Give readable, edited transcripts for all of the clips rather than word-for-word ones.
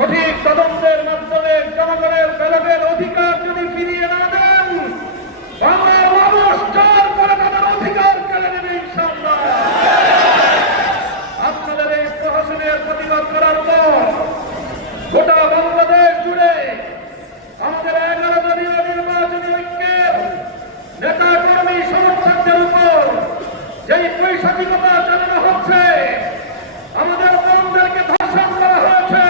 সঠিক তদন্তের মাধ্যমে জনগণের ব্যালটের অধিকার যদি ফিরিয়ে না দেন, বাংলার মানুষ জোর করে তাদের অধিকার কেড়ে নেবে ইনশাআল্লাহ। আপনাদের এই প্রহসনের প্রতিবাদ করার পর গোটা বাংলাদেশ জুড়ে আমাদের 11 দলীয় নির্বাচনী ঐক্যের নেতা কর্মী সমর্থকদের উপর যেই পৈশাচিকতা চালানো হচ্ছে, আমাদের বোনদেরকে ধর্ষণ করা হয়েছে,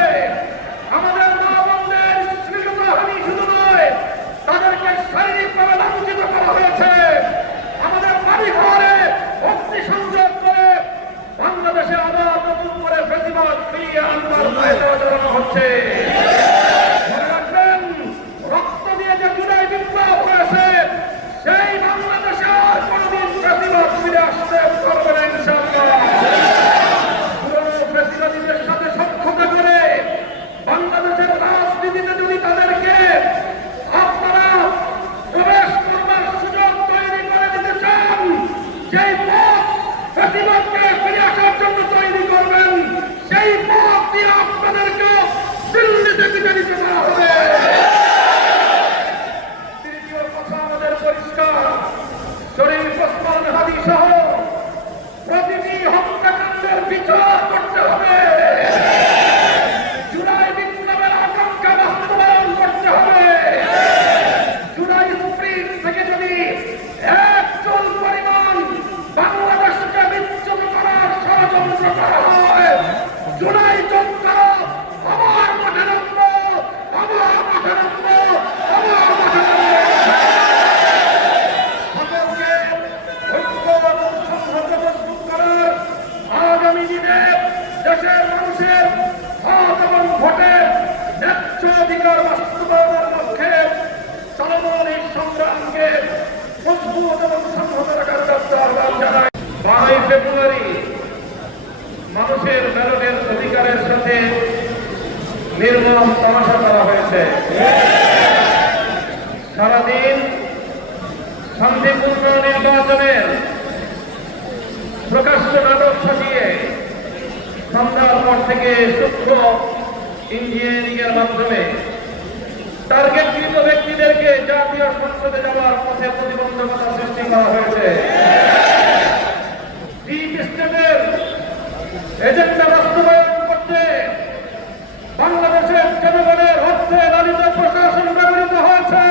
আমাদের মা বোনদের শ্লীলতাহানি শুধু নয়, তাদেরকে শারীরিকভাবে লাঞ্ছিত করা হয়েছে, আমাদের বাড়ি ঘরে অগ্নিসংযোগ করে বাংলাদেশে আবার নতুন করে ফেসিবাদ ফিরিয়ে আনবার প্রয়াস চালানো হচ্ছে। মনে রাখবেন, রক্ত দিয়ে যে জুলাই বিপ্লব হয়েছে, সেই বাংলাদেশে আর কোনদিন ফেসিবাদ ফিরে আসতে পারবে না ইনশাআল্লাহ। পুরনো ফেসিবাদীদের সাথে সখ্যতা করে বাংলাদেশের রাজনীতিতে যদি তাদেরকে আপনারা প্রবেশ করবার সুযোগ তৈরি করে দিতে চান, সেই পথ ফেসিবাদকে ফিরে আসার জন্য তৈরি করবেন, সেই পথ দিয়ে আপনাদেরকে দিল্লিতে বিতাড়িত করা হবে। তৃতীয় কথা আমাদের পরিষ্কার, শরীফ ওসমান হাদী সহ প্রতিটি হত্যাকাণ্ডের বিচার করতে হবে। জুলাই বিপ্লবের আকাঙ্ক্ষা বাস্তবায়ন করতে হবে। জুলাই স্প্রিট থেকে যদি এক চুল পরিমাণ বাংলাদেশকে বিচ্যুত করার ষড়যন্ত্র করা হয়, জুলাই যোদ্ধা আবার মাঠে নামবো, আবার মাঠে নামবো, আবার মাঠে নামবো। সকলকে ঐক্য এবং সংহত মজবুত করার, আগামী দিনে দেশের মানুষের হক এবং ভোটের ন্যায্য অধিকার বাস্তবায়নের লক্ষ্যে চলমান এই সংগ্রামকে মজবুত এবং সংহত রাখার জন্য আহ্বান জানাই। 12 ফেব্রুয়ারি মানুষের ব্যালটের অধিকারের সাথে নির্মম তামাশা করা হয়েছে। সারাদিন শান্তিপূর্ণ নির্বাচনের প্রকাশ্য নাটক সাজিয়ে সন্ধ্যার পর থেকে সূক্ষ্ম ইঞ্জিনিয়ারিং এর মাধ্যমে টার্গেটকৃত ব্যক্তিদেরকে জাতীয় সংসদে যাওয়ার পথে প্রতিবন্ধকতা সৃষ্টি করা হয়েছে। ডিপ স্টেটের এজেন্ডা বাস্তবায়ন করতে বাংলাদেশের জনগণের অর্থে লালিত প্রশাসন ব্যবহৃত হয়েছে।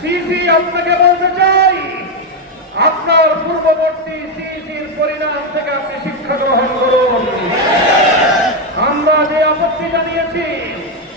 সিসি, আপনাকে বলতে চাই, আপনার পূর্ববর্তী সিসির পরিণাম থেকে আপনি শিক্ষা গ্রহণ করুন। আমরা যে আপত্তি জানিয়েছি,